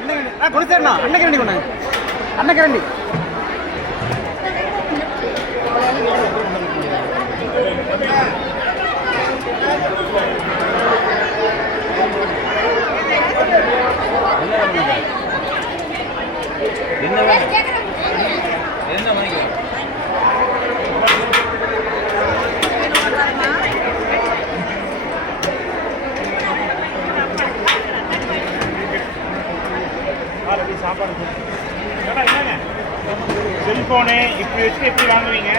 அன்னக்கரண்டி கொண்டாங்க. அன்னக்கரண்டி என்ன வாங்கிக்கலாம்? சாப்பாடு செல்போனு இப்படி வச்சு எப்படி வாங்குவீங்க?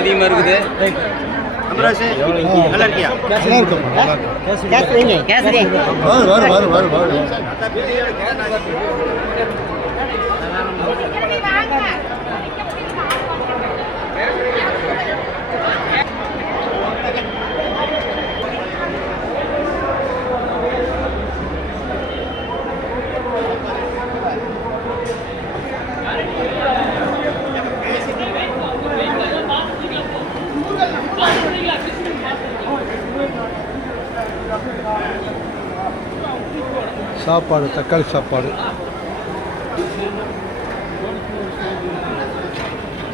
அதிகமா இருக்குது. நல்லா இருக்கியா? சாப்பாடு தக்காளி சாப்பாடு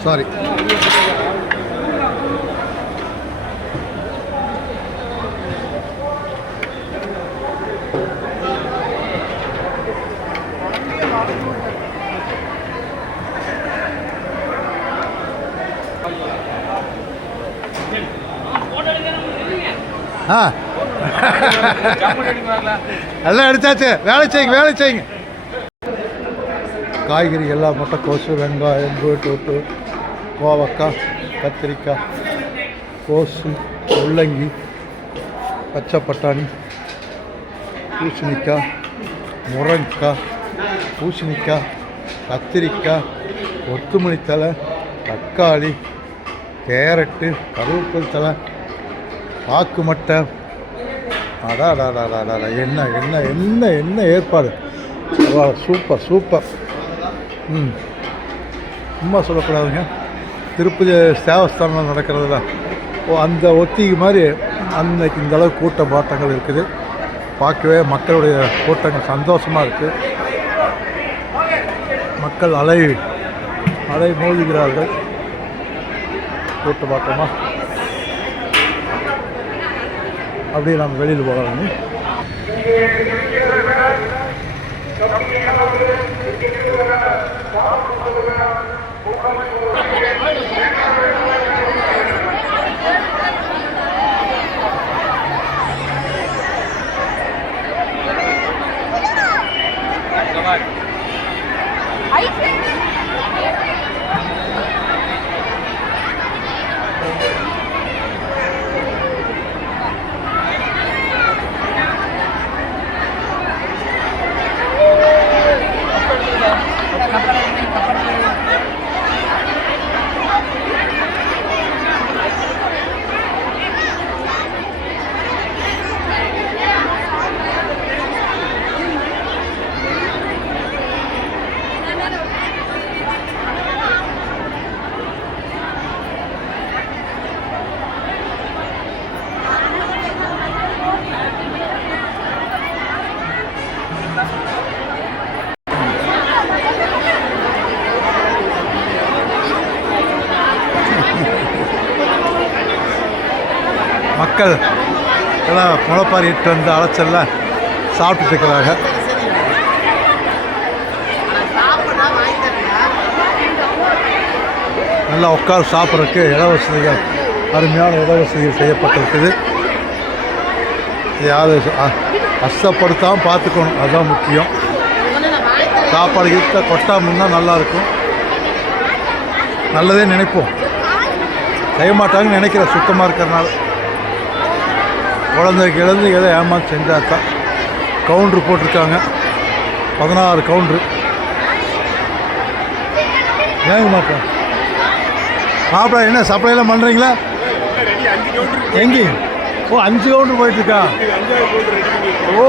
சாரி எல்லாம் எடுத்தாச்சு. வேலை செய்யுங்க. காய்கறி எல்லாம் முட்டைக்கோசு, வெங்காயம், பீட்ரூட்டு, கோவக்காய், கத்திரிக்காய், கோசு, முள்ளங்கி, பச்சை பட்டாணி, பூசணிக்காய், முருங்கைக்காய், பூசணிக்காய், கத்திரிக்காய், கொத்தமல்லி தழை, தக்காளி, கேரட்டு, கருவேப்பிலை தழை, பாக்கு மட்டை. என்ன ஏற்பாடு! சூப்பர். சும்மா சொல்லக்கூடாதுங்க. திருப்பதி தேவஸ்தானம் நடக்கிறதுல அந்த ஒத்திகை மாதிரி அன்னைக்கு இந்தளவு கூட்ட பாட்டங்கள் இருக்குது. பார்க்கவே மக்களுடைய கூட்டங்கள் சந்தோஷமாக இருக்குது. மக்கள் அலை மோதுகிறார்கள் கூட்ட பாட்டமாக. அப்படியே நம்ம வெளியில் போகலாம். மக்கள் எல்லாம் முளைப்பாரி இட்டு வந்து அலைச்சல்லாம் சாப்பிட்டுட்டு இருக்கிறாங்க. நல்லா உட்கார் சாப்பிட்றதுக்கு இடவசதிகள், அருமையான இடவசதிகள் செய்யப்பட்டிருக்குது. யாரும் கஷ்டப்படுத்தாமல் பார்த்துக்கணும், அதுதான் முக்கியம். சாப்பாடு இருக்க கொட்டாமன்னா நல்லாயிருக்கும். நல்லதே நினைப்போம், செய்ய மாட்டாங்கன்னு நினைக்கிறேன். சுத்தமாக இருக்கிறனால குழந்தைக்கு எழுந்து எதை ஏமாந்து செஞ்சாத்தான். கவுண்ட்ரு போட்டிருக்காங்க, 16 கவுண்ட்ரு. ஏங்க மாட்டேன் மாப்பிள்ள என்ன சப்ளைலாம் பண்ணுறீங்களா? எங்கே? ஓ 5 கவுண்டர் போயிட்டுருக்கா? ஓ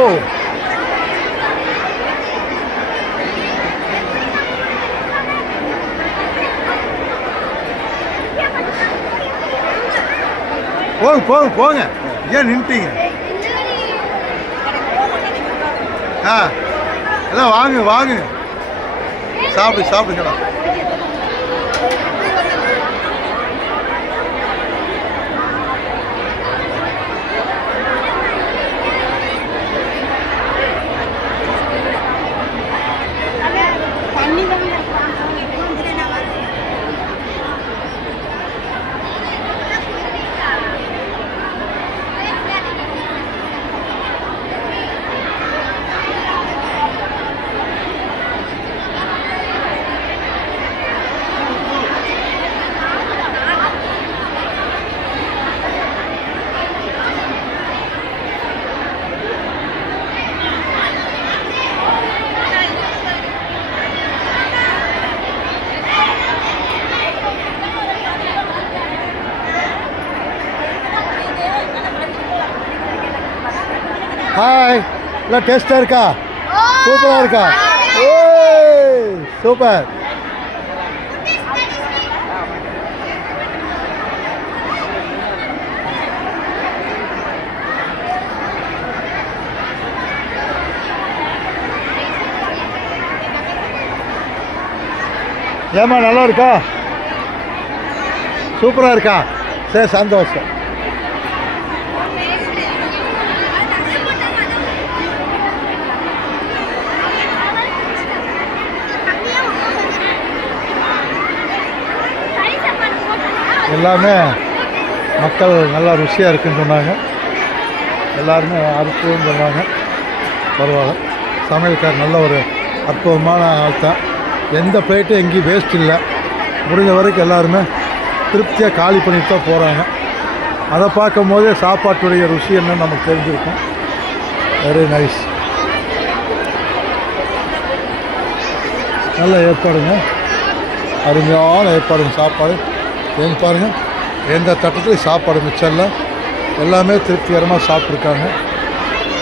போங்க போங்க போங்க, ஏன் நின்ட்டீங்க? ஆ எல்லாம் வாங்க வாங்க, சாப்பிடுங்கடா. ஹாய், எல்லாம் டேஸ்ட்டாக இருக்கா? சூப்பராக இருக்கா? ஓ சூப்பர். ஏம்மா நல்லா இருக்கா? சூப்பராக இருக்கா? சரி சந்தோஷம். எல்லாமே மக்கள் நல்லா ருசியாக இருக்குன்னு சொன்னாங்க. எல்லாருமே அற்புதம்னு சொன்னாங்க. பரவாயில்ல, சமையல்கார் நல்ல ஒரு அற்புதமான ஆள் தான். எந்த பிளேட்டும் எங்கேயும் வேஸ்ட் இல்லை. முடிஞ்ச வரைக்கும் எல்லாருமே திருப்தியாக காலி பண்ணிட்டு தான் போகிறாங்க. அதை பார்க்கும் போதே சாப்பாட்டுடைய ருசி என்னன்னு நமக்கு தெரிஞ்சிருக்கும். Very nice. நல்ல ஏற்பாடுங்க, அருமையான ஏற்பாடுங்க. சாப்பாடு ஏன்னு பாருங்கள், எந்த தட்டத்துலையும் சாப்பாடு மிச்சம் இல்லை. எல்லாமே திருப்திகரமாக சாப்பிட்ருக்காங்க.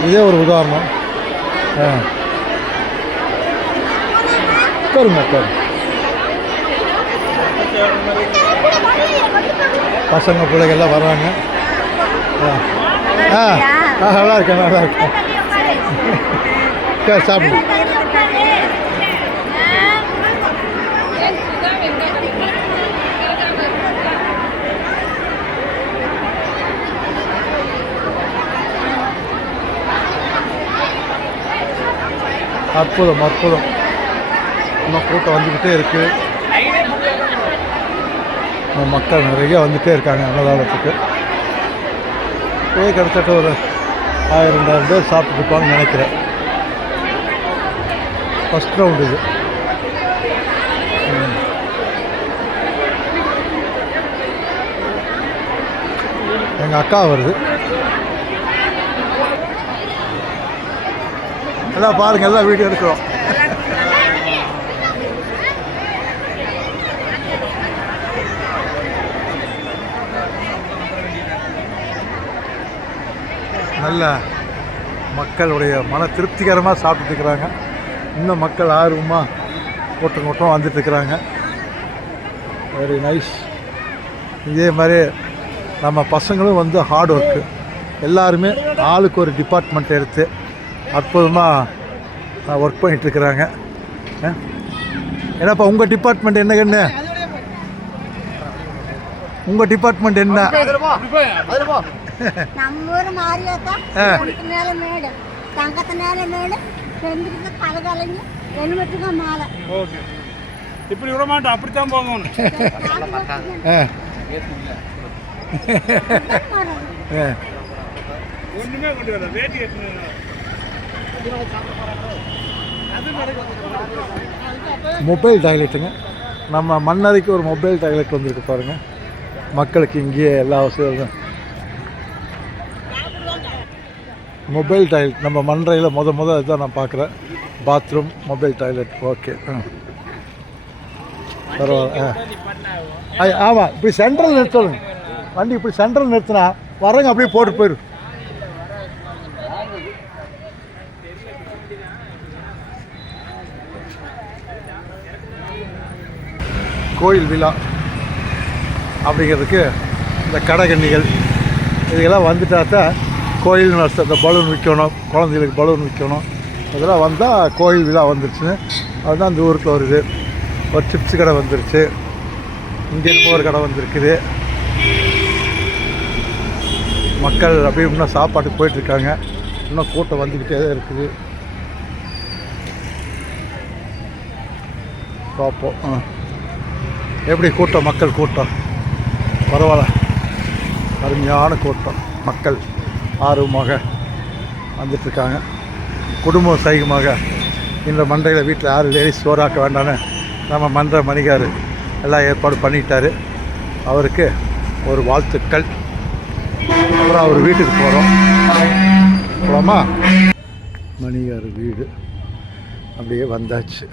இதே ஒரு உதாரணம். உட்காருங்க உட்காருங்க. பசங்க பிள்ளைகள்லாம் வர்றாங்க. நல்லா இருக்கேன் நல்லா இருக்கேன். சாப்பிடுங்க. அற்புதம் அற்புதம். இன்னும் கூட்டம் வந்துக்கிட்டே இருக்குது. மக்கள் நிறைய வந்துகிட்டே இருக்காங்க அன்னதானத்துக்கு. கிட்டத்தட்ட ஒரு 1000-2000 பேர் சாப்பிட்டுருப்பாங்கன்னு நினைக்கிறேன். ஃபஸ்ட் ரவுண்டு இது. எங்கள் அக்கா வருது. எல்லாம் பாருங்கள், எல்லாம் வீடியோ எடுக்கிறோம். நல்ல மக்களுடைய மன திருப்திகரமாக சாப்பிட்டுருக்குறாங்க. இன்னும் மக்கள் ஆர்வமாக கூட்டம் வந்துட்டுருக்குறாங்க. Very nice. இதே மாதிரி நம்ம பசங்களும் வந்து ஹார்ட் ஒர்க்கு. எல்லாருமே ஆளுக்கு ஒரு டிபார்ட்மெண்ட் எடுத்து அற்புதமாக ஒர்க் பண்ணிகிட்ருக்குறாங்க. ஏன்னாப்பா உங்கள் டிபார்ட்மெண்ட் என்ன கண்ணு? உங்கள் டிபார்ட்மெண்ட் என்ன? நம்மூர் மாரியாத்தா மேல மேடு தங்கத்து மேல மேடு செஞ்சிருக்கு கலகலைங்க எலுமத்துக்கு மாலை. ஓகே, இப்படி விட மாட்டோம், அப்படித்தான் போகணும். ஒண்ணுமே கொண்டு வர வேட்டி கட்டணும். மொபைல் டாய்லெட்டுங்க. நம்ம மண்ணறைக்கு ஒரு மொபைல் டாய்லெட் வந்திருக்கு பாருங்கள். மக்களுக்கு இங்கேயே எல்லா வசதியும். மொபைல் டாய்லெட் நம்ம மண்றையில் இதுதான் நான் பார்க்குறேன். Bathroom, mobile toilet. ஓகே. பரவாயில்ல. ஆமாம், இப்படி சென்ட்ரல் நிறுத்தணும். வண்டி இப்படி சென்ட்ரல் நிறுத்தினா வரங்க அப்படியே போட்டு போயிடும். கோயில் விழா அப்படிங்கிறதுக்கு இந்த கடைகண்ணிகள் இதுக்கெல்லாம் வந்துட்டா தான் கோயில் இந்த பலூன் விற்கணும், குழந்தைகளுக்கு பலூன் விற்கணும், இதெல்லாம் வந்தால் கோயில் விழா வந்துருச்சுன்னு அதுதான் இந்த ஊருக்கு வருது. ஒரு சிப்ஸ் கடை வந்துருச்சு, இந்தியன் மோர் கடை வந்துருக்குது. மக்கள் அப்படியே இன்னும் சாப்பாட்டுக்கு போயிட்டுருக்காங்க. இன்னும் கூட்டம் வந்துக்கிட்டே தான் இருக்குது. பார்ப்போம் எப்படி கூட்டம், மக்கள் கூட்டம். பரவாயில்ல, அருமையான கூட்டம். மக்கள் ஆர்வமாக வந்துட்டுருக்காங்க. குடும்ப சைகமாக இந்த மண்டையில் வீட்டில் யாரும் லேடிஸ் சோறாக்க வேண்டான்னு நம்ம மன்ற மணிகார் எல்லாம் ஏற்பாடு பண்ணிட்டாரு. அவருக்கு ஒரு வாழ்த்துக்கள். அப்புறம் அவர் வீட்டுக்கு போகிறோம். போகலாமா? மணிகார் வீடு அப்படியே வந்தாச்சு.